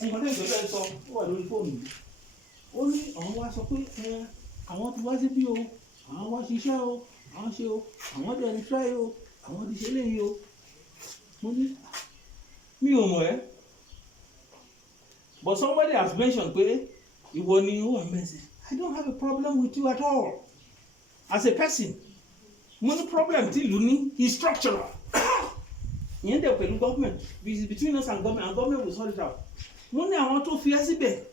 nǹkan tẹ́lẹ̀ tẹ́lẹ̀ sọ ó wà lórí fóònù yìí ó ní àwọn wá sọ pé àwọn ti wá sí bí o àwọn wá ṣiṣẹ́ o àwọn ṣe o àwọn dẹ̀ ń try o àwọn ti ṣe léyìí o mo ní mi ò mọ̀ ẹ́ but somebody has mentioned pé ìwọ ni ó wà mẹ́sẹ̀ I don't have a problem with you at all as a person mo ní problem tí ìlú ní is structural ìyẹn dẹ̀ pẹ̀lú government between us and government will sort it out mo ní àwọn tó fi ẹ́ síbẹ̀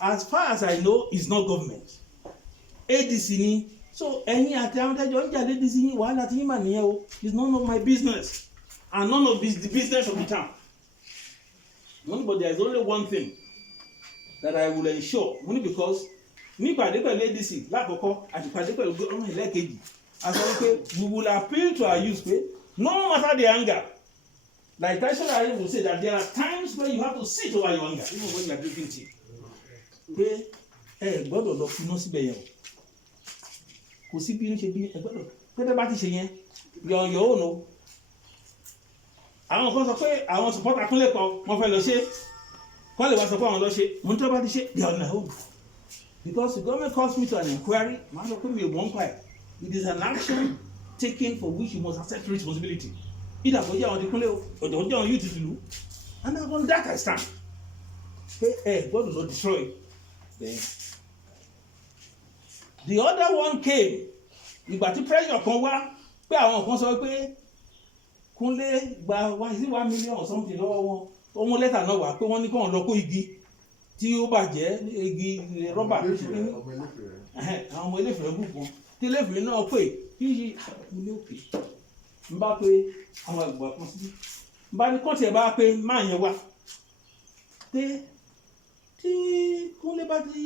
as far as I know is not government ADC ni so ẹ̀yin àti àwọn tẹ́jọ́ ń jà ADC yín wàhálà tí yín mà nìyẹn o is none of my business and none of the business of the town but there is only one thing that I will ensure money because nípàdé pẹ̀lú ADC lákòókò àti ìpàdé pẹ̀lú ọmọ ìlẹ́kejì a sọ wípé we will appeal to our youth pé no matter the anger like traditionally will say that there are times where you have to sit over your anger even when you are drinking tea pé ẹ gbọ́dọ̀ lọ finá síbẹ̀ yẹn o kò sí bí ń ṣe bí ẹ gbọ́dọ̀ pé bá ti ṣe yẹn yọ̀ọ̀yọ̀ ò nù àwọn kan sọ pé àwọn supporter kúnlẹ̀ kan wọ́n fẹ́ lọ ṣe kọ́ lè wá sọ pé àwọn lọ ṣe mo ní tó bá ti ṣe yọ̀ọ̀nà ò because the government calls me to an inquiry màá sọ pé mi ò mọ̀ ń pa ẹ̀ it is an action taken for which you must accept responsibility either kò jẹ́ àwọn ti kúnlẹ̀ o ọ̀dọ̀ jẹ́ àwọn yóò ti tìlú and on that I stand pé ẹ gbọ́dọ̀ lọ destroy then the other one came ìgbà tí pressure kan wá pé àwọn kan sọ pé Kúnlé gba 1 million or something lọ́wọ́ wọn tó mú lẹ́tà náà wá pé wọ́n ní kí wọ́n lọ kó igi tí ó bàjẹ́ igi rọ́bà tó ṣe ní àwọn ọmọ Ilé-Ifẹ̀ bù kan tí Ilé-Ifẹ̀ náà pè kí ṣe ilé òkè ń bá pé àwọn àgbà kan sí ń bá ní kọ́ọ̀tì ẹ̀ bá pé máa yẹn wá pé tí Kúnlé bá ti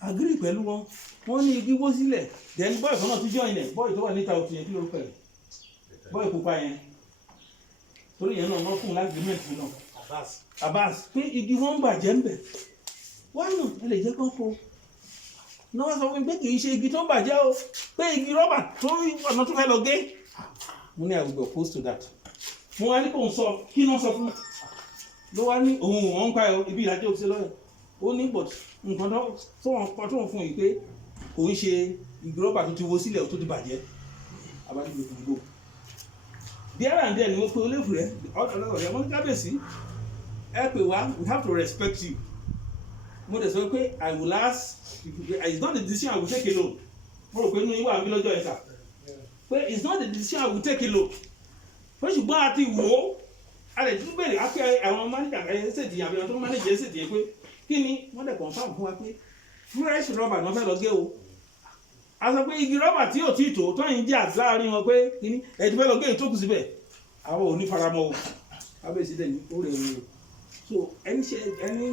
agree pẹ̀lú wọn wọ́n ní igi wó sílẹ̀ then bọ́ọ̀ kan náà tún join ẹ̀ bọ́ọ̀ tó wà níta òtún yẹn kí lórúkọ ẹ̀ bọ́ọ̀ pupa yẹn torí yẹn náà wọ́n fún un agreement náà Abbas pé igi wọn ń bàjẹ́ ń bẹ̀ wọ́n nù ẹ lè jẹ́ kán kó náà wọ́n sọ fún mi pé kì í ṣe igi tó ń bàjẹ́ o pé igi rọ́bà tó ọ̀nà tó fẹ́ lọ gé mo ní I will be opposed to that mo wá ní kò ń sọ kí náà sọ fún ló wá ní òun wọn ń pa ẹ ibi ìlàjẹ òṣèlú lọ́yẹ̀ ó ní but nǹkan tó wọn fún yìí pé kò ń ṣe igi rọ́bà tó ti wó sílẹ̀ tó ti bàjẹ́ abájú ló fi gbó there and then ni mo pe Ilé-Ifẹ̀ ọ̀dọ̀ mo ní kábíyèsí ẹ pè wá we have to respect you mo dẹ̀ sọ pé I will ask it's not the decision I will take alone mo rò pé inú yín wà mí lọ́jọ́ ẹ̀ka pé it's not the decision I will take alone pé ṣùgbọ́n a ti wò ó a lè tún bèrè á pé àwọn manager ẹ̀ ṣètì àbí àwọn tó manager ẹ̀ ṣètì yẹn pé kí ni wọ́n dẹ̀ confirm fún wa pé fresh rubber náà fẹ́ lọ gé o a sọ pé igi rọ́bà tí ò tí tó tọ́yìn jà láàrin wọn pé kíní ẹ̀dùn fẹ́ lọ gé ìtókù síbẹ̀ àwọn ò ní faramọ́ o kábíyèsí dẹ̀ ní ó rẹ̀ wọ́n o so ẹni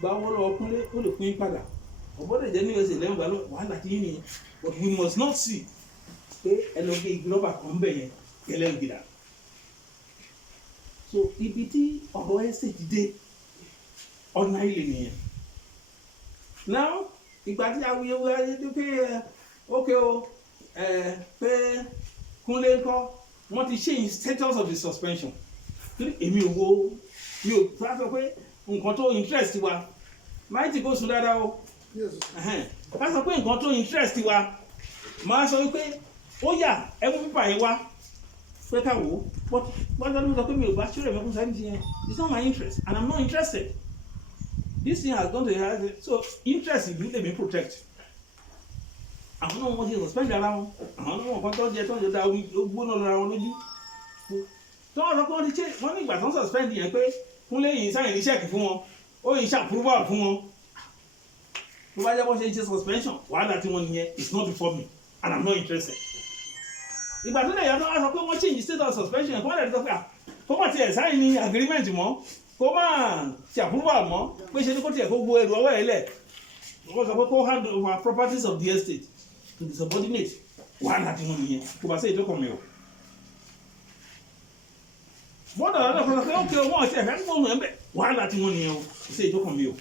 gba owó lọ́wọ́ Kúnlé ó lè fún yín padà ọ̀bọ̀dẹ̀ jẹ́ ní ẹsẹ̀ lẹ́yìn gbàlọ́ wàhálà tí yín nìyẹn but we must not see pé ẹ lọ gé igi rọ́bà kan bẹ̀ yẹn kẹlẹ́ gidà so ibi tí ọ̀rọ̀ ẹsẹ̀ ti dé ọ̀nà ilé nìyẹn now ìgbà tí awuyewuye ayé tó pé okay o pé Kúnlé ńkọ́ wọ́n ti change status of the suspension èmi ò wo mi ò fà sọ pé nǹkan tó interest wa máa ti kó sùn dáadáa o fà sọ pé nǹkan tó interest wa máa sọ wípé ó yà ẹkún pípa yẹn wá pé ká wò ó wọ́n ló sọ pé mi ò bá ṣúrẹ̀ mẹ́kún sáré ti yẹn it's not my interest and I'm not interested this thing has gone to the so interest ìlú lèmi protect àwọn náà wọ́n ti suspend ara wọn àwọn náà wọ́n kọ́ tó jẹ da omi ó gbóná lọ́ra wọn lójú tó wọ́n sọ pé wọ́n ti ṣe wọ́n ní ìgbà tó ń suspend yẹn pé Kúnlé yìí sáyìn ní ṣẹ́ẹ̀kì fún wọn ó yìí ṣàpúrúbà fún wọn tó bá jẹ́ bó ṣe ṣe suspension wàhálà tí wọ́n nìyẹn it's not before me and I'm not interested ìgbà tó lè yàtọ̀ wá sọ pé wọ́n change state of suspension kó má lè sọ pé kó má tiẹ̀ sáyìn ní agreement mọ́ kó má ṣàpúrúbà mọ́ pé ṣe ní kó tiẹ̀ kó gbó ẹrù ọwọ́ ẹ̀ lẹ̀ wọ́n sọ pé kó hand over properties of the estate to the subordinate wàhálà tí wọ́n nìyẹn kó bá sẹ́yìn tó kàn mí o. bọ́dọ̀ ọ̀dọ́ kan sọ pé ó kí owó ọ̀sẹ̀ ẹ̀fẹ́ gbóhùn ẹ̀ ń bẹ̀ wàhálà tí wọ́n nìyẹn o sẹ́yìn tó kàn mí o.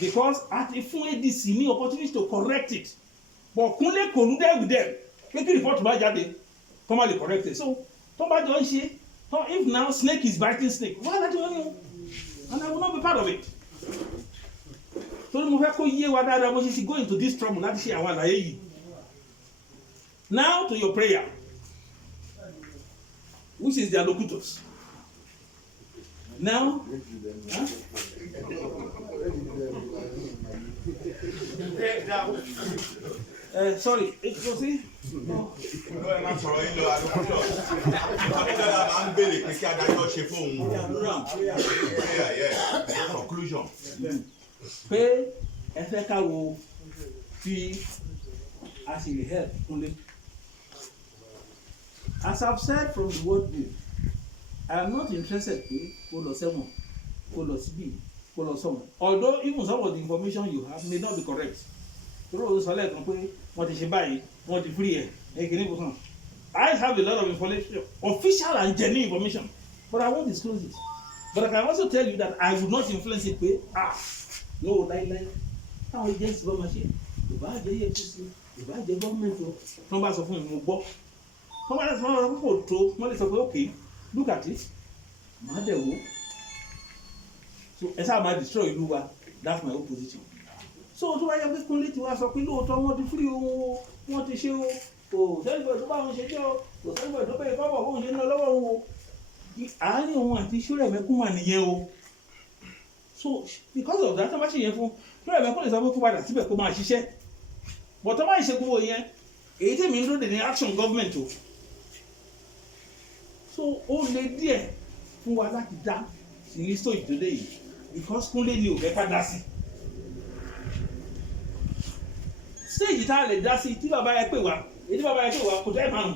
because a ti fún ADC ní opportunity to correct it but Kúnlé kò ní dẹ́rù dẹ́rù pé kí report bá jáde kọ́ máa lè correct it so tó bá jọ ń ṣe if now snake is biting snake wàhálà tí wọ́n ní o and I will not be part of it mo fẹ́ kó yé wa dáadáa bó ṣe ti go into this trouble láti ṣe àwọn àlàyé yìí. Now to your prayer, which is their locutors. Now, huh? Sorry, you see? Conclusion. Pé ẹ fẹ́ ká wo tí a sì lè help Kúnlé. As I've said from the word go, I am not interested pé kó lọ sẹ́wọ̀n, kó lọ síbí, kó lọ sọ́wọ́n. Although even some of the information you have may not be correct. Toro o sọ lẹ́ẹ̀kan pé wọ́n ti ṣe báyìí, wọ́n ti free ẹ̀, ẹ̀kíní kò sàn. I have a lot of information, official and genuine information, but I won't disclose it. But I can also tell you that I would not influence it pé no láíláí táwọn agency bá máa ṣe ìbá jẹ́ EFCC ìbá jẹ́ gọ́ọ̀mẹ̀ntì o tí wọ́n bá sọ fún mi mo gbọ́. Wọ́n bá sọ fún mi kò tó wọ́n lè sọ pé okay look at it màá dẹ̀ wò. So ẹ sáà máa destroy ìlú wa, that's my own position. So tó bá yẹ pé Kúnlé ti wá sọ pé lóòótọ́ wọ́n ti free o wọ́n ti ṣe o kò sẹ́gbẹ̀ẹ́ tó bá wọn ṣe jẹ́ o kò sẹ́gbẹ̀ẹ́ tó bẹ́ẹ̀ kọ́bọ̀ bóun ṣe ń lọ lọ́wọ́ wọn o àárín òun àti Ṣórẹ̀mẹ́kún wà nìyẹn o. So because of that tó bá ṣe yẹn fún Ṣórẹ̀mẹ́kún lè sọ pé kó padà síbẹ̀ kó máa ṣiṣẹ́ but tó bá ṣe gbogbo yẹn èyí tèmi ń dúró dè ní action government o. So ó lè díẹ̀ fún wa láti dá sí ní stage today yìí because Kúnlé ni ò fẹ́ ká dá sí. Stage tá a lè dá sí tí bàbá yẹn pè wá èyí tí bàbá yẹn pè wá kò tẹ́ márùn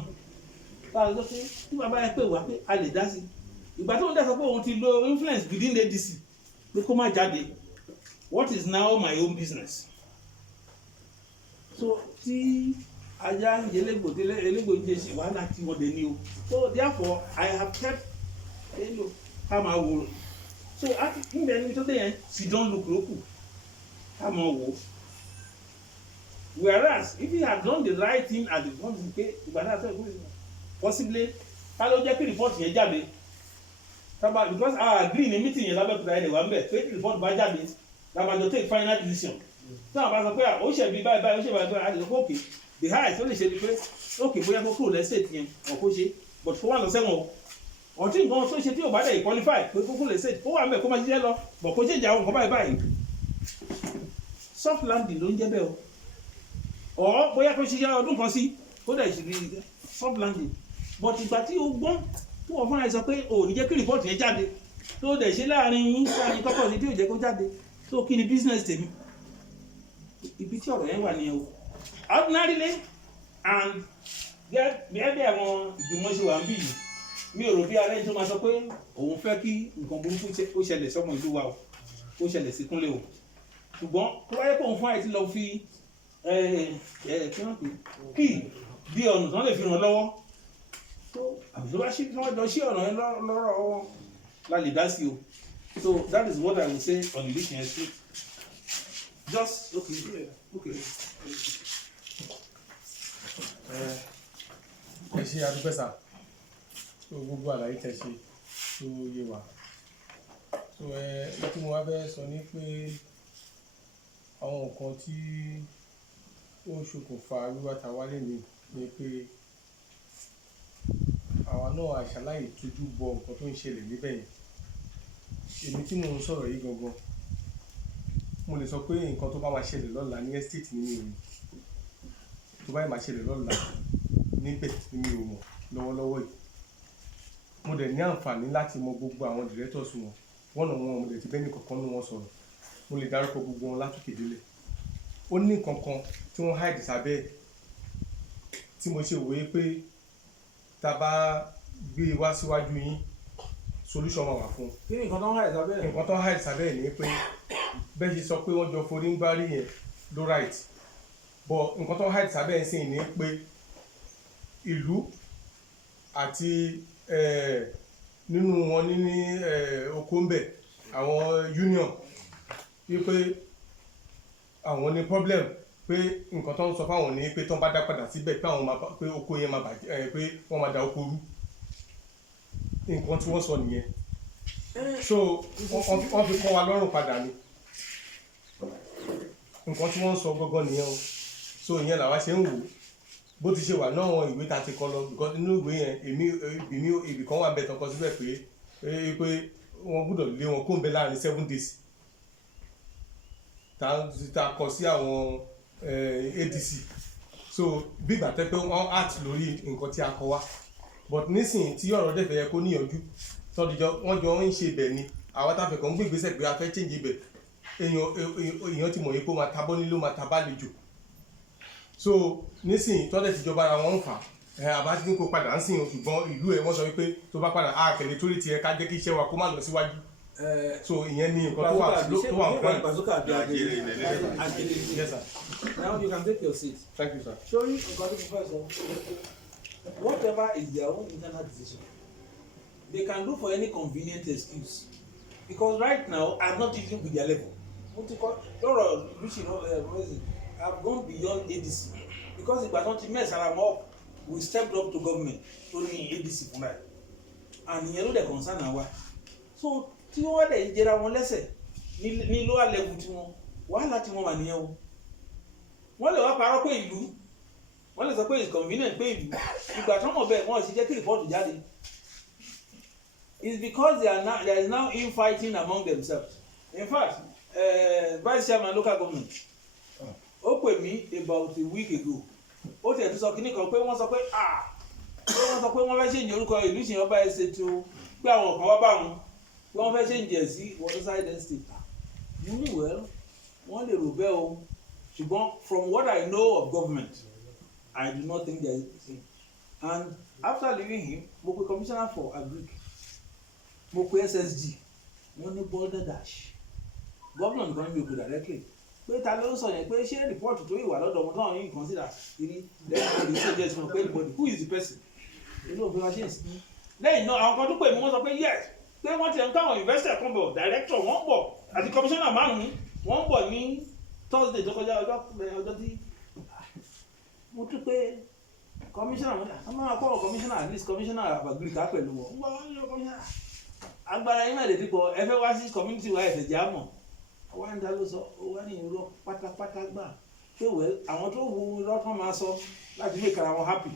báwo ló pé tí bàbá yẹn pè wá pé a lè dá sí ìgbà tó ń dá sọ pé òun ti lo influence within the ADC pé kó má jáde what is now my own business. So tí ajá elégbò tí elégbò ń jẹ ṣe wàhálà tí wọ́n dé ní o so therefore I have kept ká máa wò so níbẹ̀ ní tó dé yẹn sì don look lókù ká máa wò. Whereas if he had done the right thing at the point pé ìgbà náà sọ pé possibly ká ló jẹ́ kí report yẹn jáde sábà because I agree ní meeting yẹn lábẹ́kúta yẹn lè wà ń bẹ̀ pé report bá jáde làbàjọ take final decision tí àwọn bá sọ pé ó ṣe bí báyìí ó ṣe báyìí a lè sọ pé òkè the highest ó lè ṣe ni pé òkè bóyá kó kúrò lẹ́sẹ̀ yẹn ọ̀ kó ṣe but kó wà lọ sẹ́wọ̀n o ọtí nǹkan tó ṣe tí ò bá dẹ̀ qualify pé kó kúrò lẹ́sẹ̀ kó wà ń bẹ̀ kó máa ṣiṣẹ́ lọ but kó ṣèjà àwọn nǹkan báyìí soft landing ló ń jẹ́ bẹ́ẹ̀ o ọ̀ bóyá kó ṣiṣẹ́ ọdún kan sí kó dẹ̀ ṣe soft landing but ìgbà tí o gbọ́n tí wọ́n fúnra ẹ sọ pé o ò ní jẹ́ kí report yẹn jáde tó dẹ̀ ṣe láàrin yín láàrin kọ́kọ́ sí tí ò jẹ́ kó jáde tó kí ni business tèmi ibi tí ọ̀rọ̀ yẹn wà nìyẹn o ordinarily and gẹ́gẹ́ bí àwọn ìgbìmọ̀ ṣe wà ń bì yìí mi ò rò bí ara ẹni tó máa sọ pé òun fẹ́ kí nǹkan burúkú ó ṣẹlẹ̀ sọ́mọ ìlú wa o ó ṣẹlẹ̀ sí Kúnlé o ṣùgbọ́n tó wáyé pé òun fún àìsí lọ fi kí bí ọ̀nà tán lè fi ràn lọ́wọ́ tó àbí tó bá ṣí tí wọ́n jọ ṣí ọ̀nà yẹn lọ́rọ̀ wọn la lè dá sí o so that is what I will say on the issue street just okay. Ẹ ṣe àdúpẹ́ sà tó gbogbo àlàyé tẹ́ ṣe tó yé wa so tí mo wá fẹ́ sọ ní pé àwọn nǹkan tí ó ṣokùnfà wíwá ta wálé mi ni pé àwa náà àṣàláyè tójú bọ nǹkan tó ń ṣẹlẹ̀ níbẹ̀ yẹn èmi tí mò ń sọ̀rọ̀ yìí gangan mo lè sọ pé nǹkan tó bá máa ṣẹlẹ̀ lọ́la ní estate nínú ìrìn tó bá yẹ máa ṣẹlẹ̀ lọ́la níbẹ̀ nínú ìwọ̀n lọ́wọ́lọ́wọ́ yìí mo dẹ̀ ní àǹfààní láti mọ gbogbo àwọn directors wọn wọ́n mo lè ti bẹ́ẹ̀ ní kankan ní wọn sọ̀rọ̀ mo lè dárúkọ gbogbo wọn látòkè délẹ̀ ó ní kankan tí wọ́n hide sábẹ́ tí mo ṣe wòye pé tá bá gbé wá síwájú yín solution máa wà fún. kí ni nǹkan tó ń hide sábẹ́ ẹ̀. nǹkan tó ń hide sábẹ́ ẹ̀ ni pé bẹ́ẹ̀ ṣe sọ pé wọ́n jọ forí ń gbárí yẹn ló right but nǹkan tó ń hide sábẹ́ ẹ̀ sì ni pé ìlú àti nínú wọn ní oko ń bẹ̀ àwọn union wípé àwọn ní problem pé nǹkan tó ń sọ fáwọn ní pé tó ń bá dá padà síbẹ̀ pé àwọn pé oko yẹn máa bàjẹ́ pé wọ́n máa da oko rú nǹkan tí wọ́n sọ nìyẹn so wọ́n fi kọ́ wa lọ́rùn padà ni nǹkan tí wọ́n ń sọ gangan nìyẹn o so ìyẹn làwa ṣe ń wò ó bó ti ṣe wà náà wọn ìwé ta ti kọ lọ because nínú ìwé yẹn èmi kan wà bẹ́ẹ̀ tán kọ síbẹ̀ pé wọ́n gbọ́dọ̀ lé wọn kó ń bẹ láàrin 7 days ta kọ sí àwọn ADC so bí ìgbà tẹ́ pé wọ́n act lórí nǹkan tí a kọ wá but nísìnyí tí ọ̀rọ̀ dẹ̀ fẹ́ yẹ kó níyànjú tọ́díjọ́ wọ́n jọ ń ṣe ibẹ̀ ni àwọn táfẹ́ kan gbé ìgbésẹ̀ pé a fẹ́ change ibẹ̀ èèyàn ti mọ̀ yìí kó máa tabọ́ nílò máa tabá lè jò so nísìnyí tọ́lẹ̀ tìjọba ara wọn ń fà àbá tí kò padà ń sìn ṣùgbọ́n ìlú ẹ̀ wọ́n sọ wípé tó bá padà á kẹ̀lé torí tiẹ̀ ká jẹ́ kí iṣẹ́ wa kó má lọ síwájú so ìyẹn ni nǹkan tó wà fún yes sir. Now you can take your seat. Thank you sir. Showing whatever is their own internal decision, they can look for any convenient excuse because right now I'm not dealing with their level. Lọ́rọ̀ Lucy have gone beyond ADC because ìgbà tó ti mess ara wọn up we stepped up to government tó ní ADC fúnra ẹ̀ and ìyẹn ló dẹ̀ concern àwa so tí wọ́n dẹ̀ ń jẹra wọn lẹ́sẹ̀ ní lower level tí wọ́n wàhálà tí wọ́n wà nìyẹn o wọ́n lè wá parọ́ pé ìlú wọ́n lè sọ pé it's convenient pé ìlú ìgbà tó mọ̀ bẹ́ẹ̀ wọ́n sì jẹ́ kí rìpọ́ọ̀tù jáde it's because there is now infighting among themselves in fact vice chairman local government ó pè mí about a week ago ó tiẹ̀ tún sọ kíní kan pé wọ́n sọ pé wọ́n fẹ́ ṣèǹjì orúkọ ìlú ìṣìyàn ọba ẹ̀ ṣètò pé àwọn kan wá bá wọn pé wọ́n fẹ́ ṣèǹjì ẹ̀ sí Waterside Estate mo ní well wọ́n lè rò bẹ́ẹ̀ o ṣùgbọ́n from what I know of government I do not think there is a thing and after leaving him mo pe commissioner for agric mo pe SSG wọ́n ní border dash governor nìkan ní mi ò pè directly pé ta ló ń sọ yẹn pé ṣé rìpọ́ọ̀tù tó ìwà lọ́dọ̀ wọn náà yìí consider kiri lẹ́yìn ìṣe jẹ́ ìṣúná pé anybody who is the person inú òfin wa ṣe ń sìn lẹ́yìn náà àwọn kan tó pè mí wọ́n sọ pé yes pé wọ́n ti ń káwọn investor kan bọ̀ director wọ́n bọ̀ àti commissioner márùn-ún wọ́n bọ̀ ní Thursday tó kọjá ọjọ́ tí mo tún pé commissioner wọ́n máa kọ́ commissioner at least commissioner àgbàgbìrìkà pẹ̀lú wọn wọ́n yọ commissioner agbára yín mẹ́lẹ̀ dípọ̀ ẹ fẹ́ wá sí community wa ẹ̀fẹ̀ jẹ́ àmọ̀ wọ́n ń dá ló sọ wọ́n ní irọ́ pátápátá gbà pé wẹ́ẹ́ àwọn tó wu irọ́ kan máa sọ láti make ara wọn happy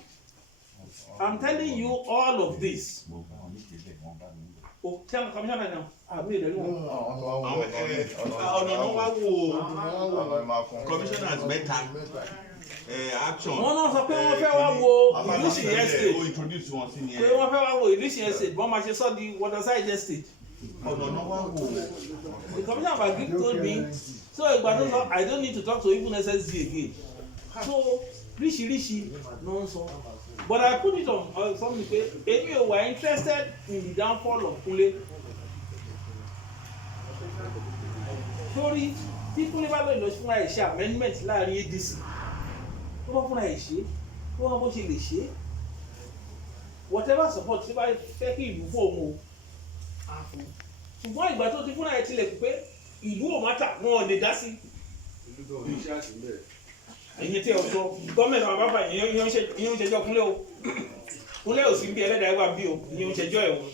I'm telling you all of this. o tell me commissioner now àbí èdè rí wọn. ọ̀nà náà wá wo commissioners mẹ́ta action. wọ́n náà sọ pé wọ́n fẹ́ wá wo Illusion Estate pé wọ́n fẹ́ wá wo Illusion Estate bọ́n máa ṣe sọ di Waterside Estate. ọ̀nà náà wá wo. The commissioner of agric told me so ìgbà tó sọ I don't need to talk to even SSG again so ríṣiríṣi ló ń sọ but I put it on something pé èmi ò wà interested in the downfall of Kunle torí tí Kunle bá lóyún lọ sí fúnra ẹ̀ ṣe amendment láàrin ADC tó bá fúnra ẹ̀ ṣe tó bá bó ṣe lè ṣe whatever support tí bá fẹ́ kí ìlú fóun o á fún ṣùgbọ́n ìgbà tó ti fúnra ẹ̀ tilẹ̀ pé ìlú ò má tà wọn ò lè dá sí. ẹ̀yin tí ẹ sọ gọ́ọ̀mẹ̀ntì àwọn bàbá ìyẹn ń ṣẹjọ́ Kunle o Kunle ò sí bí ẹlẹ́dàá ẹgbà bí o ìyẹn ń ṣẹjọ́ ẹ̀ o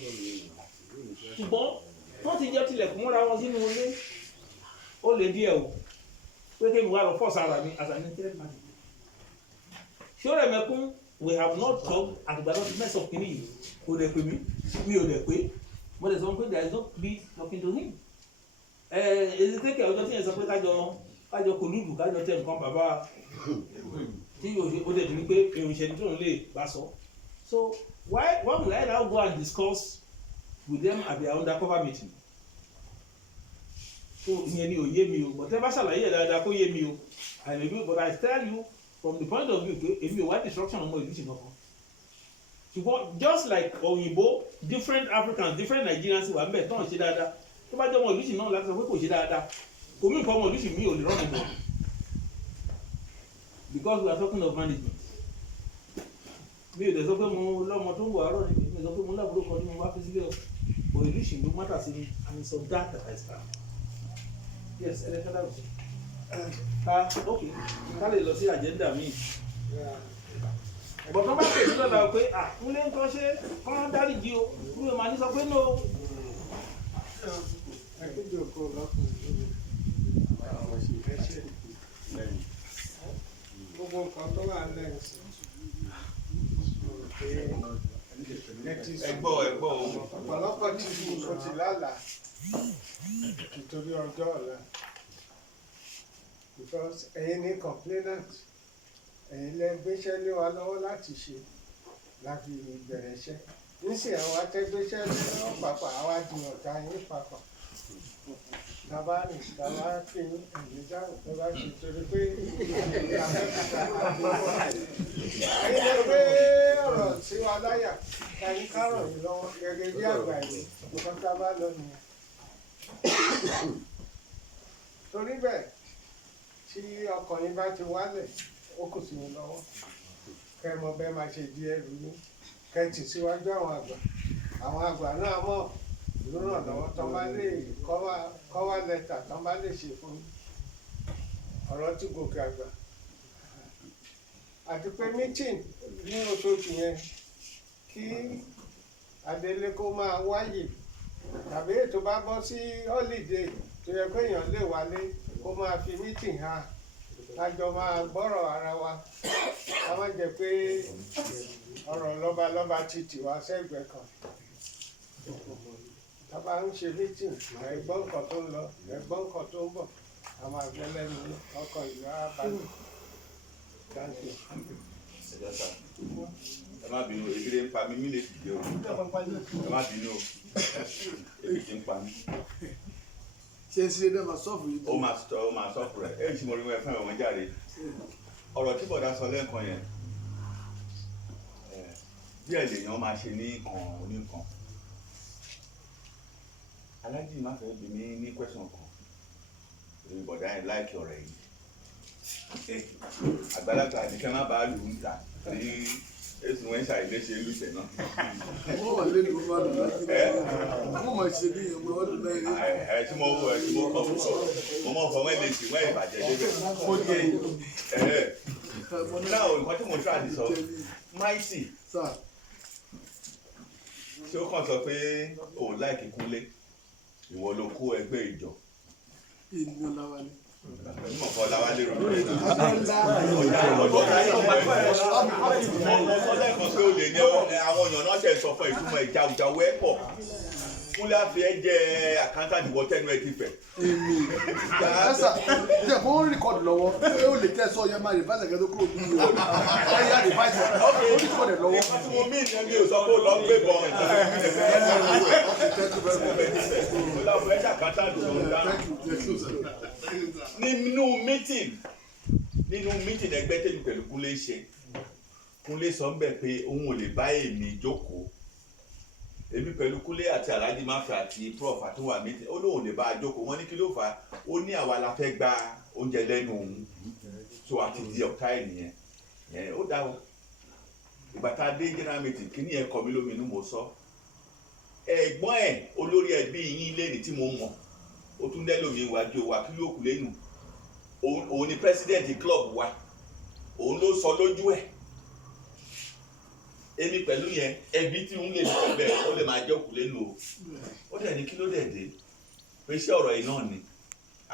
ṣùgbọ́n wọ́n ti jẹ́ tilẹ̀kùn mọ́ra wọn sínú ilé ó lè díẹ̀ o pé kí mi wá lọ fọ́ọ̀sì ara mi as an internet market. Ṣórẹ̀mẹ́kún we have not talked àtìgbà tó ti mess up kìíní yìí kò dẹ̀ pè mí mi ò dẹ̀ pé mo dẹ̀ sọ pé there is no please talking to him. Ezekeke ọjọ́ tí yẹn sọ pé kájọ kòlúùdù kájọ tẹ nǹkan bàbá tí ó dẹ̀ dùn pé èrò ìṣẹ́ni tó ń lè bá sọ. So why will I now go and discuss with them at their undercover meeting? So ìyẹn ni ò yé mi o but ẹ bá ṣàlàyé ẹ̀ dáadáa kó yé mi o I may be but I tell you from the point of view pé èmi ò wá destruction ọmọ ìlú ṣìkan kan ṣùgbọ́n just like òyìnbó different Africans different Nigerians wà ń bẹ̀ tán ṣe dáadáa tó bá jẹ́ ọmọ ìlú ṣì náà láti sọ pé kò ṣe dáadáa kò mí nǹkan ọmọ ìlú ṣì mí ò lè rán mi bọ̀ because we are talking of management mi ò dẹ̀ sọ pé mo lọ́mọ tó ń wà àárọ̀ ni mi ò sọ pé mo lábúrò kan ní mo bá fi sílẹ̀ ọ̀ ìlú ṣì ló mátà sí mi and it's of that I stand. Yes, ẹlẹ́kẹ́lá rẹ̀ ok ká lè lọ sí agenda mi bọ̀ tó bá pè ní lọ́la pé Kunle ń tọ́ ṣe kọ́nà dáríjì o mi ò máa ní sọ pé no. wà lẹ́yìn ẹgbọ́ o. ọ̀pọ̀lọpọ̀ tí mo ti lálàá nítorí ọjọ́ ọ̀la because ẹ̀yin ní complainant ẹ̀yin lẹ gbéṣẹ́ lé wa lọ́wọ́ láti ṣe láti bẹ̀rẹ̀ iṣẹ́ nísìnyí àwọn atẹ́gbéṣẹ́ lé lọ́wọ́ pàpà àwa di ọ̀tá yín pàpà tàbá fi ẹ̀yìn dáhùn tó bá ṣe torí pé ẹ̀yin lẹ gbé ọ̀rọ̀ sí wa láyà ẹ̀yin kárọ̀ yìí lọ́wọ́ gẹ́gẹ́ bí àgbà yìí nǹkan tá a bá lọ nìyẹn. torí bẹ́ẹ̀ tí ọkàn yín bá ti wálẹ̀ ó kù sí yín lọ́wọ́ kẹ́ mọ bẹ́ẹ̀ máa ṣe di ẹrù yín kẹ́ tì síwájú àwọn àgbà náà mọ̀ lónà lọ́wọ́ tán bá lè kọ́wá lẹ́tà tán bá lè ṣe fún ọ̀rọ̀ tí gòkè àgbà àti pé meeting ní oṣooṣù yẹn kí adélé kó máa wáyè tàbí ètò bá bọ́ sí holiday tó yẹ pé èèyàn lè wálé kó máa fi meeting hàn lájọ máa gbọ́rọ̀ ara wa ká má jẹ́ pé ọ̀rọ̀ lọ́balọ́ba ti tì wá sẹ́gbẹ̀ẹ́ kan tá a bá ń ṣe meeting ẹ̀gbọ́n nǹkan tó ń lọ ẹ̀gbọ́n nǹkan tó ń bọ̀ a máa gbẹ́ lẹ́nu ọkọ̀ ìlú abalẹ̀ dáńtì. ẹ má bínú ebi lè ń pa mí mí lè dìde o ẹ má bínú o ebi ti ń pa mí. ṣe ń ṣe dẹ́ máa sọ́ọ̀fù yìí. ó máa sọ́ọ̀fù rẹ̀ ẹ̀ ṣì mo rí wọn fún ẹ̀wọ̀n jáde ọ̀rọ̀ tí bọ̀dá sọ lẹ́ẹ̀kan yẹn díẹ̀ lèèyàn máa ṣe ní nǹkan oníkan aláàjì má fẹ́ bí mi ní question kan èyí bọ̀dá yẹn láìkí ọ̀rẹ́ yìí àgbàlagbà ní kẹ́ má bàa lù ú ta ní èsì wọn ṣàìlè ṣe ń lùtẹ̀ náà. wọ́n wà lẹ́nu bó bá lù ú wọ́n máa ṣe bí ìyẹn wọ́n lù lẹ́yìn. tí mo kọ́ fún sọ mo mọ̀ fọwọ́ lè ṣì wọ́n ìbàjẹ́ débẹ̀. ó jẹ yìí. náà nǹkan tí mo try àti sọ máìsì tí ó kàn sọ pé òun láìkí Kúnlé ìwọ ló kó ẹgbẹ́ ìjọ. ènìyàn làwa ni. mímọ̀ kọ́ làwa lè rò lórí ìlú. mo sọ lẹ́ẹ̀kan pé o lè ní àwọn èèyàn náà ṣe sọ fún ìtumọ̀ ìjà ìjà wẹ́pọ̀ Kúnlé àfi ẹ jẹ́ accountant wọ tẹnu ẹ ti fẹ̀. èmi ẹsà jẹ kó ń rìkọdù lọ́wọ́ pé ó lè tẹ sọ yẹn máa rìfáìsì ẹgbẹ tó kúrò bí yìí o ẹyà rìfáìsì ó rìkọdù lọ́wọ́. ìfọ̀sí mo mí ìyẹn mi ò sọ pé ó lọ gbé bọ̀ nínú meeting ẹgbẹ́ tèmi pẹ̀lú Kúnlé ṣe Kúnlé sọ ń bẹ̀ pé òun ò lè bá èmi jókòó èmi pẹ̀lú Kúnlé àti Alhaji Máfẹ́ àti prof àtúwà meeting ó lóun lè bá a jókòó wọ́n ní kí ló fà á ó ní àwa la fẹ́ gba oúnjẹ lẹ́nu òun so àti di ọ̀tá ènìyàn ó dá o ìgbà tá a dé general meeting kí ni ẹ kọ mí lóminú mo sọ ẹ̀gbọ́n ẹ̀ olórí ẹbí yín lẹ́ni tí mo mọ̀ ó tún lẹ́lòmí iwájú wa kí ló kù lẹ́nu òun ni president club wa òun ló sọ lójú ẹ̀ èmi pẹ̀lú yẹn ẹbí tí ń lè lọ bẹ́ẹ̀ ó lè máa jẹ́ òkú lẹ́nu o ó dẹ̀ ní kí ló dẹ̀ dé pé iṣẹ́ ọ̀rọ̀ yìí náà ni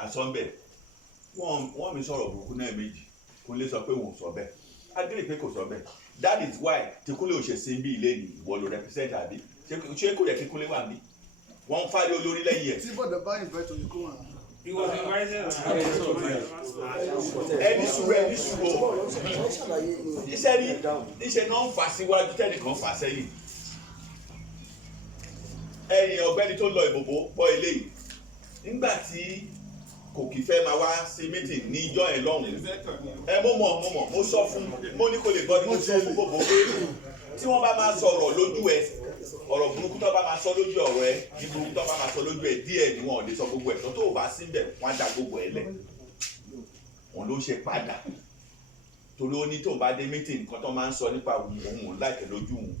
àsọ̀nbẹ̀ wọ́n mi sọ̀rọ̀ burúkú náà méjì Kúnlé sọ pé òun sọ bẹ́ẹ̀ agree pé kò sọ bẹ́ẹ̀ that is why tí Kúnlé ò ṣe sí bí ilé ni ìwọ ló represent àbí ṣé kò yẹ kí Kúnlé wà bí wọ́n ń fárí olórí lẹ́yìn ẹ̀. tí bọ̀dọ̀ bá invite oyin kó wà. He was invited. ẹni sùúrù iṣẹ́ náà ń fà síwájú tẹ́nìkan fà sẹ́yìn ẹ̀yìn ọ̀gbẹ́ni tó lọ ìbòbò pọ̀ eléyìí nígbà tí kò kì í fẹ́ máa wá sí meeting ní ìjọ ẹ̀ lọ́hùn mo sọ fún mo ní kò lè gbọ́ ní mo sọ fún bòbò pé tí wọ́n bá máa sọ̀rọ̀ lójú ẹ̀ ọ̀rọ̀ burúkú tó bá máa sọ lójú ọ̀rọ̀ ẹ̀ ní burúkú tó bá máa sọ lójú ẹ̀ díẹ̀ ni wọn ò lè sọ gbogbo ẹ̀ tó o bá síbẹ̀ wọ́n á dá gbogbo ẹ̀ lẹ̀ òun ló ṣe padà torí ó ní tó o bá dé meeting nǹkan tó máa ń sọ nípa òun láìpẹ́ lójú òun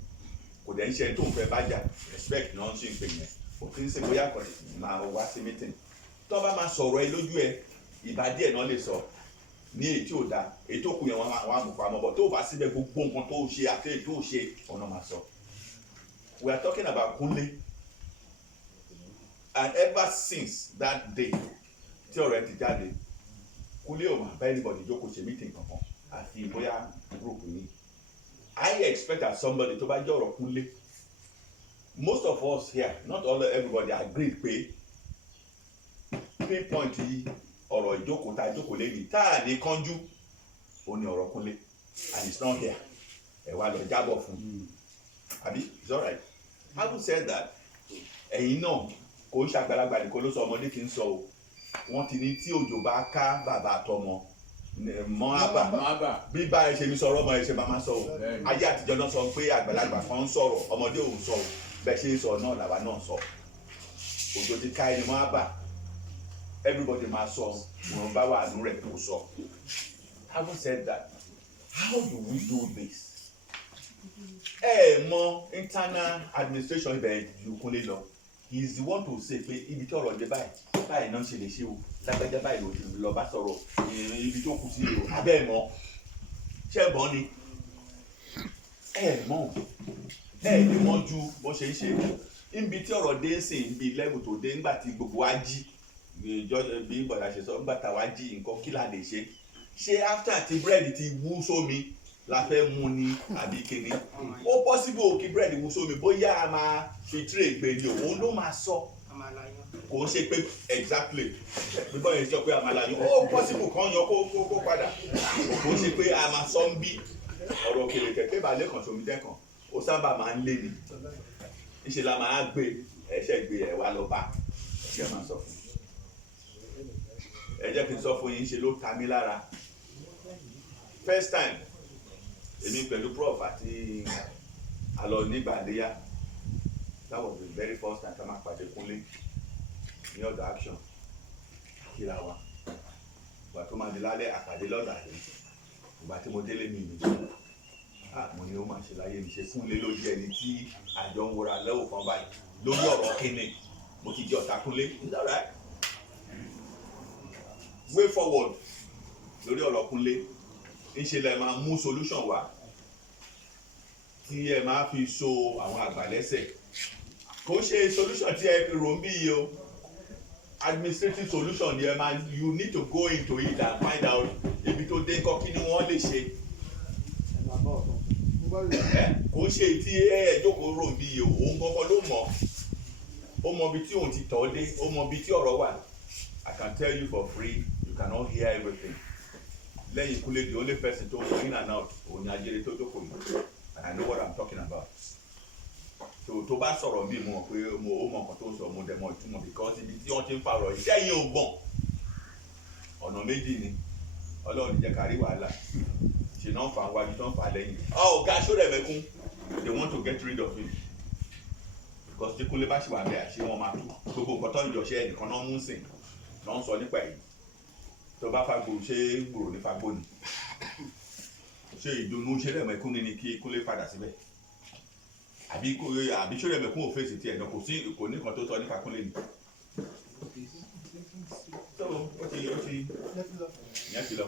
kò dẹ̀ ń ṣe tó ń fẹ́ bájà respect náà ṣe ń pè yẹn òfin ń ṣe bóyá kò máa wá sí meeting tó bá máa sọ̀rọ̀ ẹ lójú ẹ ìbá díẹ̀ náà lè sọ ní èyí tí ò da èyí tó kù yẹn wọn á mú pamọ́ bọ̀ tó o bá síbẹ̀ gbogbo nǹkan tó o ṣe àti èyí tó o ṣe ọ̀nà máa sọ. We are talking about Kúnlé and ever since that day tí ọ̀rọ̀ ẹ ti jáde Kúnlé ò máa bá anybody jókòó ṣe meeting kankan àfi bóyá group yìí. I expect that somebody tó bá jẹ́ ọ̀rọ̀ Kúnlé, most of us here, not all everybody agree pé pinpoint ọ̀rọ̀ ìjókòó tá ìjókòó lẹ́yìn tá à ní kánjú ó ní ọ̀rọ̀ Kúnlé and it's not here. Ẹ wá lọ jábọ̀ fún àbí it's alright. Having said that, ẹ̀yin náà kò ń ṣàgbàlagbà nìkan ló sọ ọmọdé kì í sọ o. Wọ́n ti ní tí òjò bá ká bàbá àtọmọ mọ́ àbà bí bá ẹ ṣe mi sọ̀rọ̀ ọmọ ẹ ṣe máa sọ o. Ayé àtijọ́ náà sọ pé àgbàlagbà kan ń sọ̀rọ̀ ọmọdé ò ń sọ o. Bẹ́ẹ̀ ṣe ń sọ náà làwa náà sọ. Òjò ti ká ẹni mọ́ àbà. Everybody máa sọ wọn bá wà nú rẹ̀ tó sọ. Having said that, how do we do this? Mọ internal administration ibẹ̀ ju Kúnlé lọ. He is the one to say pé ibi tí ọ̀rọ̀ dé báyìí náà ṣe lè ṣe o. Lágbájá báyìí ló ti lọ bá sọ̀rọ̀ ibi tó kù sí o. Abẹ́ mọ́ ṣé ẹ̀gbọ́n ni? Mọ̀ ní mọ́ ju bó ṣe ń ṣe. Níbi tí ọ̀rọ̀ dé ń sìn bí level tó dé ńgbà tí gbogbo wa jí. Bí bọ̀dà ṣe sọ ńgbà tá wa jí nǹkan kí la lè ṣe. Ṣé after ti bread ti wú sómi la fẹ́ mu ni àbí kíni? Ó possible kí bread wú sómi bóyá a máa fi tray gbé ni òun ló máa sọ. Kò ń ṣe pé exactly bíbọ̀ yẹn sọ pé àmàlàyé ó possible kan yan kó padà. Kò ń ṣe pé a máa sọ ń bí ọ̀rọ̀ òkèlè kẹ̀kẹ́ balẹ̀ kan sómi dẹ́kan ó sábà máa ń lé ni. Ìṣe la máa gbé ẹ̀ṣẹ̀ gbé ẹ̀ wá lọ bá ẹ̀ṣẹ̀ máa sọ fún un. Ẹ jẹ́ kí n sọ fún yín ṣe ló ta mí lára. First time èmi pẹ̀lú prof àti àlọ́ nígbàdéyà that was the very first time tá máa pàdé Kúnlé ní ọ̀dọ̀ action kíra wa ìgbà tó máa di lálẹ́ àpàdé lọ́dọ̀ àdé ìgbà tí mo délé mi nìyí mo ní ó máa ṣe láyé mi ṣe Kúnlé ló jẹ́ ẹni tí àjọ ń wọra lẹ́wọ̀ kan báyìí lórí ọ̀rọ̀ kíni mo ti jẹ́ ọ̀tá Kúnlé is that right? Way forward lórí ọ̀rọ̀ Kúnlé ńṣe lẹ máa mú solution wá tí ẹ máa fi so àwọn àgbà lẹ́sẹ̀ kò ṣe solution tí ẹ rò ń bí yìí o administrative solution ni ẹ máa you need to go into it and find out ibi tó dé kọ́ kí ni wọ́n lè ṣe kò ṣe tí ẹ jókòó rò ń bí yìí o òun kọ́kọ́ ló mọ̀ ó mọ ibi tí òun ti tọ́ dé ó mọ ibi tí ọ̀rọ̀ wà. I can tell you for free you cannot hear everything. Lẹ́yìn Kúnlé the only person tó go in and out òun ni Ajere tó jókòó yìí and I know what I'm talking about. So tó bá sọ̀rọ̀ bí mo mọ̀ pé ó mọ nǹkan tó ń sọ mo dẹ̀ mọ̀ ìtumọ̀ because ibi tí wọ́n ti ń farọ̀ iṣẹ́ yìí ò gbọ̀n ọ̀nà méjì ni Ọlọ́run jẹ́ ká rí wàhálà ṣe náà fà wájú tó ń fà lẹ́yìn. Ọ̀gá Ṣórẹ̀mẹ́kún they want to get rid of him because tí Kúnlé bá ṣì wà bẹ́ẹ̀ àṣé wọn máa tú gbogbo nǹkan tó ń jọ ṣe ẹnìkan náà mú sìn náà ń sọ nípa èyí. Tó bá fagbó ṣé gbòòrò ní fagbó ni ṣé ìdùnnú Ṣórẹ̀mẹ́kún ni kí Kúnlé padà síbẹ̀ àbí Ṣórẹ̀mẹ́kún ò fèsì tiẹ̀ náà kò ní kan tó sọ nípa Kúnlé ni. Ìyẹn ti lọ.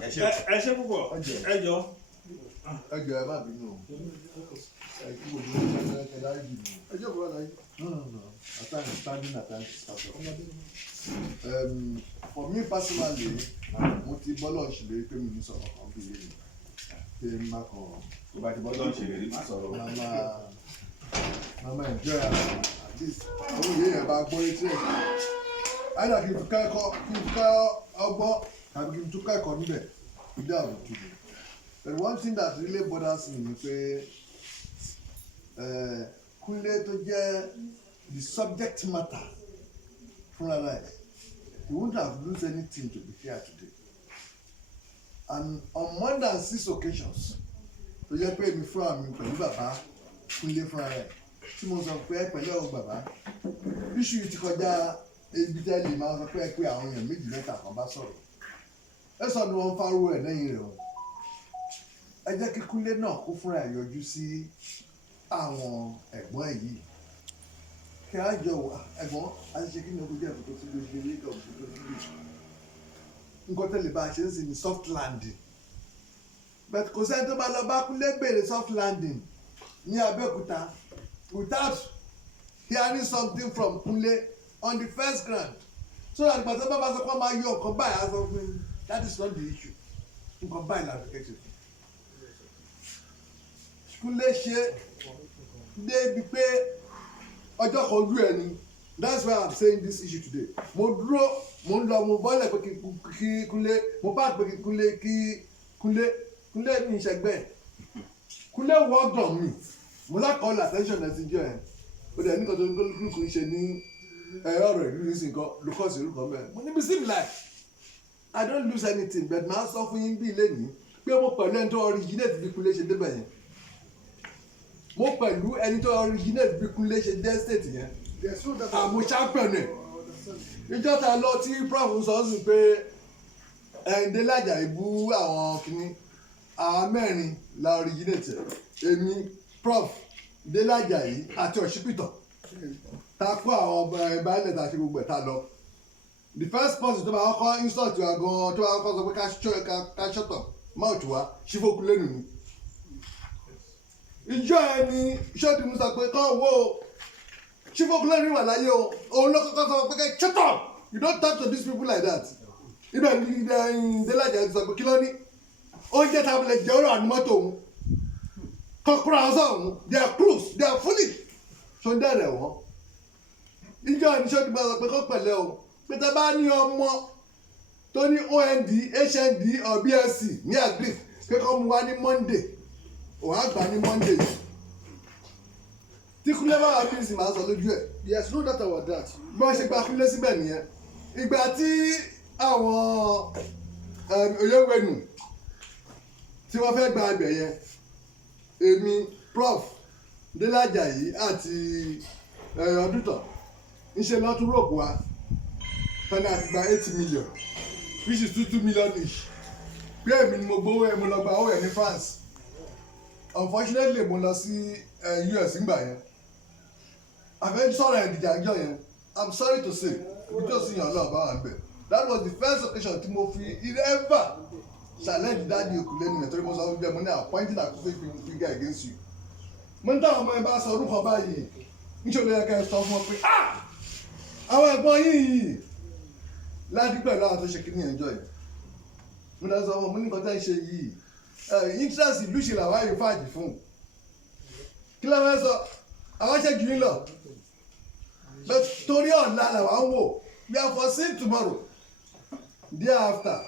Ẹ ṣé púpọ̀ ẹ jọ. ẹ jọ ẹ má bínú ẹ kí wò ló ẹ dárí jù mí. ẹ jẹ́ òkúrọ̀ láyé. No. At times standing, at times standing. For me personally, mo ti bọ́lọ̀ ṣèlérí pé mi ní sọ̀rọ̀ kan bí lè pé má kàn tó bá ti bọ́lọ̀ ṣèlérí má sọ̀rọ̀ mama enjoy at least àwọn ìyẹn yẹn bá gbọ́ etí ẹ̀ àyìnlá kí n tún ká ọgbọ́n tàbí kí n tún ká ẹ̀kọ́ níbẹ̀ ìdí àwọn tó dé. But one thing that really bothers me ni pé Kúnlé tó jẹ́ the subject matter fúnra rẹ̀ he wouldn't have lose anything to be here today and on more than 6 occasions tó jẹ́ pé èmi fúnra mi pẹ̀lú bàbá Kúnlé fúnra rẹ̀ tí mo sọ pé pẹ̀lú ọ̀hún bàbá issue yìí ti kọjá ibi tẹ́lẹ̀ máa sọ pé àwọn èèyàn méjì mẹ́ta kan bá sọ̀rọ̀ ẹ sọ ni wọ́n fárú ẹ̀ lẹ́yìn rẹ̀ o ẹ jẹ́ kí Kúnlé náà kó fúnra ẹ̀ yọjú sí àwọn ẹ̀gbọ́n ẹ̀ yìí kí á jọ ẹ̀gbọ́n àṣìṣe kí ni o kò jẹ́ ẹ̀fọ́ tó ti lè ṣe ilé ìkàwé tó ti lè ṣe nǹkan tẹ́lẹ̀ bá a ṣe ń sìn ní soft landing but kò sẹ́ni tó bá lọ bá Kúnlé béèrè soft landing ní Abẹ́òkúta without hearing something from Kúnlé on the first ground so that ìgbà tó bá sọ pé máa yọ ọkàn báyìí á sọ fún mi that is not the issue nǹkan báyìí la fẹ́ ṣe Kúnlé ṣe débi pé ọjọ́ kan ojú ẹ̀ ni that's why I'm saying this issue today mo dúró mo ń lọ mo bọ́lẹ̀ pé kí Kúnlé mo bá pé kí Kúnlé ní ìṣẹ́gbẹ́ Kúnlé wọ́gàn mi mo lákọ̀ọ́ attention ẹ̀ sí jọ ẹ̀ ó dẹ̀ nígbà tó ń kúrúkú ń ṣe ní ọ̀rọ̀ ìlú yìí sí nǹkan lókọ́sì orúkọ mẹ́rin mo níbi sim life I don't lose anything but màá sọ fún yín bí ilé ní pé mo pẹ̀lú ẹni tó originate bí Kúnlé ṣe débẹ̀ yẹn mo pẹ̀lú ẹni tó originate bí Kúnlé ṣe dé state yẹn àmọ́ champion ẹ̀ ìjọ ta lọ tí prof sọ sí pé ẹ̀ǹdẹ́ lájà ìbú àwọn kìíní àwọn mẹ́rin la originate èmi prof Délàjà yìí àti Ọ̀ṣípìtàn ta kó àwọn baálẹ̀ ta ṣe gbogbo ẹ̀ ta lọ the first person tó máa kọ́ insult wa gan tó máa kọ́ sọ pé ká ṣọ́tọ̀ mouth wa ṣífòkú lẹ́nu ni ìjọ ẹ ni ṣọ́ọ̀tì mi sọ pé kọ́ wo ṣífòkú lẹ́nu wà láyé o òun ló kọ́kọ́ sọ pé kẹ́ shut up you don't talk to these people like that ibẹ̀ ni Délàjà ti sọ pé kí ló ní oúnjẹ tablet jẹ́ ọ̀rọ̀ àdúmọ́tò òun kọ́kúrò àwọn ọ̀hún they are close they are foolish so ń dẹ̀rẹ̀ wọ́n ìjọ ìníṣẹ́ ti bá sọ pé kọ́ pẹ̀lẹ́ o pé tá a bá ní ọmọ tó ní OND HND or BSc ní agric kékọ́ mu wá ní Monday òun àgbà ní Monday yìí tí Kúnlé bá wà ní ìsìn máa sọ lójú ẹ̀ Yes, no doubt about that. bí wọ́n ṣe gba Kúnlé síbẹ̀ nìyẹn ìgbà tí àwọn Oyèwẹ̀nù tí wọ́n fẹ́ gba ibẹ̀ yẹn èmi prof Délàjà yìí àti Ọdúntàn ńṣe lọ́tún rògbò wa tani àti gba 8 million which is 2 million each bí èmi ni mo gbowó ẹ mo lọ gba owó ẹ ní France unfortunately mo lọ sí US ńgbà yẹn àfẹ́ sọ̀rọ̀ ẹ̀dìjà ìjọ yẹn I'm sorry to say ibi tó sì yàn lọ́ọ̀ bá wà ń bẹ̀ that was the first occasion tí mo fi ever challenge dáàdi Òkúlé nìyẹn torí mo sọ fún bẹ́ẹ̀ mo ní appointing accusation figure against you mo ń táwọn ọmọ ẹ bá sọ orúkọ báyìí níṣòro yẹ ká ẹ sọ fún ọ pé àwọn ẹ̀gbọ́n yìí láti pẹ̀lú àwọn tó ṣe kí ní ẹjọ́ yìí mo dá sọ fún mo ní nǹkan tẹ́ ń ṣe yìí interest ìlú ṣe làwọn àyè fàájì fún kí ló fẹ́ sọ àwọn ṣe jù yín lọ torí ọ̀la làwọn ń wò we are foreseeing tomorrow thereafter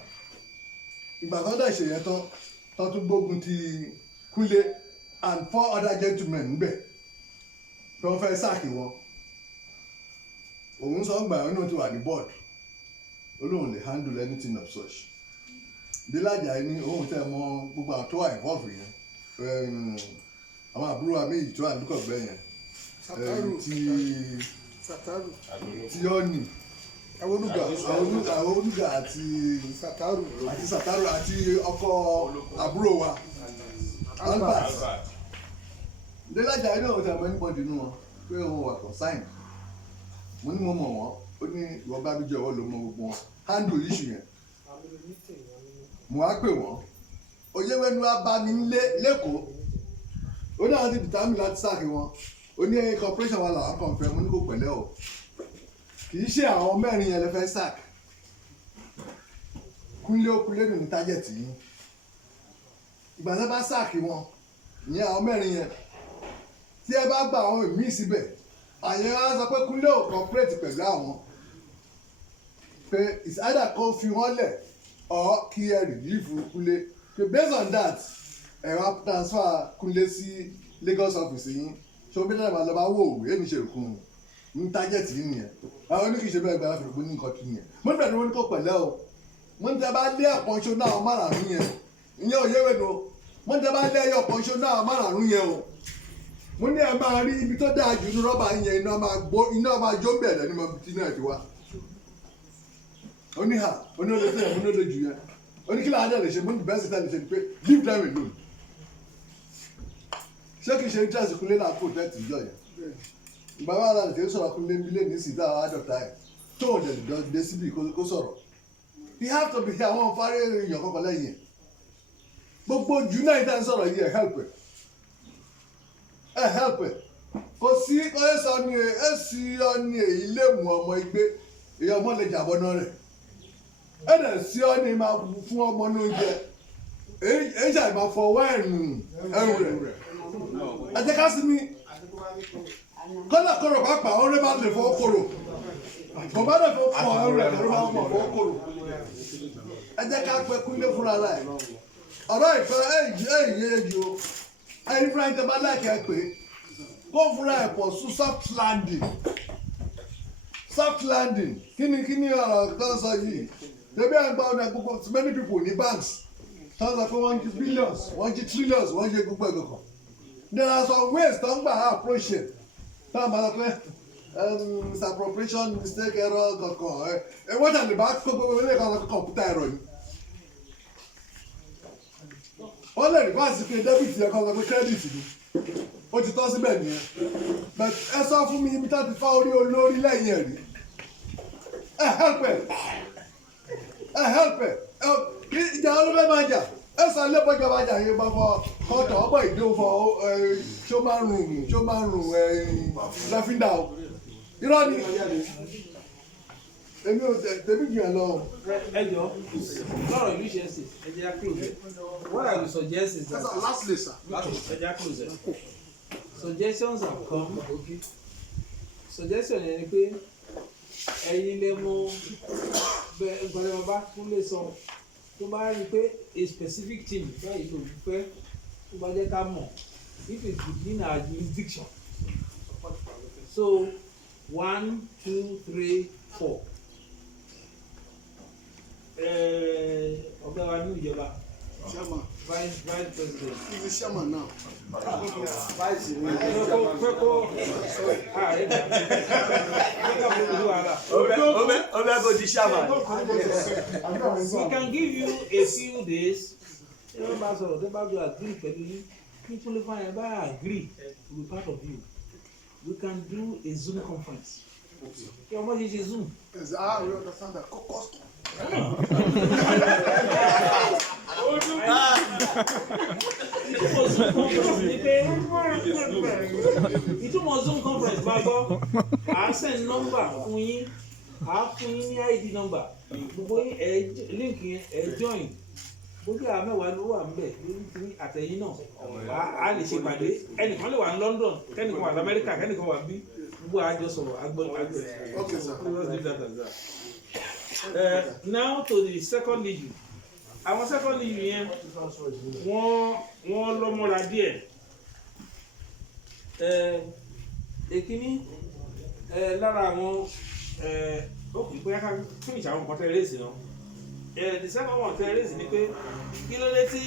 ìgbà kan dà ṣèyẹn tán tó tún gbógun ti Kúnlé and 4 other gentlemen níbẹ̀ tí wọ́n fẹ́ sáàkì wọn òun sọ ń gbà wọn náà ti wà ní board olóhùn lè handle anything of such Délàjà ní òun tẹ mọ gbogbo àwọn tó wà involve yẹn àwọn àbúrò wa méjì tó wà níkọ̀gbẹ́ yẹn tí Ọ̀nì àwọn Olúga àti Sàtárù àti ọkọ àbúrò wa Albert Délàjà ní òun tẹ mọ anybody nínú wọn pé òun wà consign mo ní mo mọ̀ wọ́n ó ní ìwọ bá mi jẹ́ ọwọ́ ló mọ gbogbo wọn handle issue yẹn mo wá pè wọ́n Oyèwẹ̀nù wa bá mi lẹ́kọ̀ọ́ ó ní àwọn ti dìtámì láti sáàkì wọn ó ní corporation wa làwọn kàn fẹ́ mo ní kò pẹ̀lẹ́ o kì í ṣe àwọn mẹ́rin yẹn lè fẹ́ sáàkì Kúnlé nínú tájẹ̀tì yín ìgbà tí wọ́n bá sáàkì wọn ìyẹn àwọn mẹ́rin yẹn tí ẹ bá gba àwọn ìmíì síbẹ̀ àyẹ̀ wá sọ pé Kúnlé ò cooperate pẹ̀lú àwọn pé it's either kó fi wọ́n lẹ̀ or kí ẹ relieve Kúnlé pé based on that ẹ wá transfer Kúnlé sí Lagos office yín ṣé o bí dáná lọ bá wò ó èmi ṣe kún un ní target yìí nìyẹn àwọn oníkìí ṣe bẹ́ẹ̀ gba àfihàn pé ní nǹkan kí nìyẹn mo ní bẹ̀rẹ̀ wọn ní kò pẹ̀lẹ́ o mo ní tẹ́ bá lé àpọ̀nṣó náà márààrún yẹn ìyẹn Oyèwẹ̀nù mo ní tẹ́ bá lé ẹyọ àpọ̀nṣó náà márààrún yẹn o mo ní ẹ máa rí ibi tó dáa jù ní rọ́bà yẹn iná máa jó bẹ̀rẹ̀ ní mọ̀bí tí náà ti wá oníhà onílé tẹ̀yẹ̀ mo ní olè jù yẹn oníkìlá adé lè ṣe mo ní bẹ́ẹ̀ sí tẹ́lẹ̀ ṣe ni pé leave them alone ṣé kìí ṣe interest Kúnlé náà protect ìjọ yẹn ìgbà wà láti tẹ̀lé sọ̀rọ̀ Kúnlé nílé ní sí dáa àádọ́ta ẹ̀ tó ò dé síbi kó sọ̀rọ̀ you have to be here àwọn fárí èèyàn kọ̀ọ̀kan lẹ́yìn gbogbo jù náà ìtàn sọ̀rọ̀ yìí ẹ̀ help ẹ̀ kò sí ọ̀ẹ́sọ̀ ni èsì ọ̀ni èyí lè mú ọmọ igbe èyí ọmọ lè jàbọ̀ náà rẹ̀ ẹ̀dẹ̀ sí ọ̀ni máa fún ọmọ ní oúnjẹ èyí ṣàì máa fọwọ́ ẹ̀rù rẹ̀ ẹ jẹ́ ká sí mi kọ́lá kọ́rọ̀ pàápàá ó lè má lè fọwọ́ kóró kò bá lè fọwọ́ kọ́ ẹ̀rù rẹ̀ ló máa mọ̀ fọwọ́ kóró ẹ jẹ́ ká pẹ́ kúlé fúnra rẹ̀ ọ̀rọ̀ ìfẹ́ èyí o ẹ̀yin fúnra ìjọba láìkẹ́ pé kó fúnra ẹ̀ pọ̀ sí soft landing kí ni ọ̀rọ̀ tó ń sọ yìí tẹ̀bí àgbà ọ̀nà gbogbo many people ní banks tó ń sọ pé wọ́n jí billions wọ́n jí trillions wọ́n jí gbogbo ẹ̀gbọ̀n kan there are some ways tó ń gbà approach it tó ń bá sọ pé misappropriation mistake error kankan wọ́n tẹ̀lé bá gbogbo ilé kan sọ pé kọ̀ǹpútà ẹ̀rọ ni wọ́n lè rí báàsì pé debit yẹn kan sọ pé credit ni ó ti tọ́ síbẹ̀ nìyẹn but ẹ sọ fún mi ibi tá ti fá orí olórí lẹ́yìn ẹ̀rí ẹ help ẹ ìjà olófẹ́ máa jà ẹ sọ lẹ́bọ̀jà máa jà yín bá fọ kọ́tọ̀ ọgbà ìdó fọ ṣó máa ń rùn lọ́fíńdà o irọ́ ni èmi ò tẹ̀mí jù ẹ lọ. ẹ jọ lọ́rọ̀ ìlú ṣe é sè ẹ jẹ́ close it what I will suggest is that lastly sir. ẹ jẹ́ close it suggestions have come suggestion yẹn ni pé ẹ̀yin lè mú nǹkan bá tún lè sọ tó bá rí i pé a specific team báyìí tó fẹ́ tó bá jẹ́ ká mọ̀ if it's within our jurisdiction so 1, 2, 3, 4. Ọ̀gá wa ní ìjọba. Chairman. Vice President. He's the chairman now. Vice ni. We can give you a few days. Ẹ bá sọ̀rọ̀ tó bá jọ agree pẹ̀lú yín kí n tó lè fún ẹ bá agree to be part of you. We can do a Zoom conference. Kí ọmọ ṣe ṣe Zoom. We understand that. Cost. Ìtumọ̀ Zoom conference máa gbọ́ à á send number fún yín à á fún yín ní ID number gbogbo link yẹn ẹ join gbogbo àwọn mẹ́wàá ló wà níbẹ̀ ní àtẹ̀yìn náà a lè ṣe pàdé ẹnìkan lè wà ní London kẹ́nìkan wà ní America kẹ́nìkan wà bí gbogbo àjọ sọ̀rọ̀ agbẹ́. Okay, sir. Let's leave that as that. Now to the second issue. Àwọn second issue yẹn wọ́n lọ́mọ́ra díẹ̀. Èkíní lára àwọn ó kì í bóyá ká finish àwọn nǹkan tẹ́lẹ̀ sí náà. The second one tẹ́lẹ̀ sí ni pé kí ló dé tí.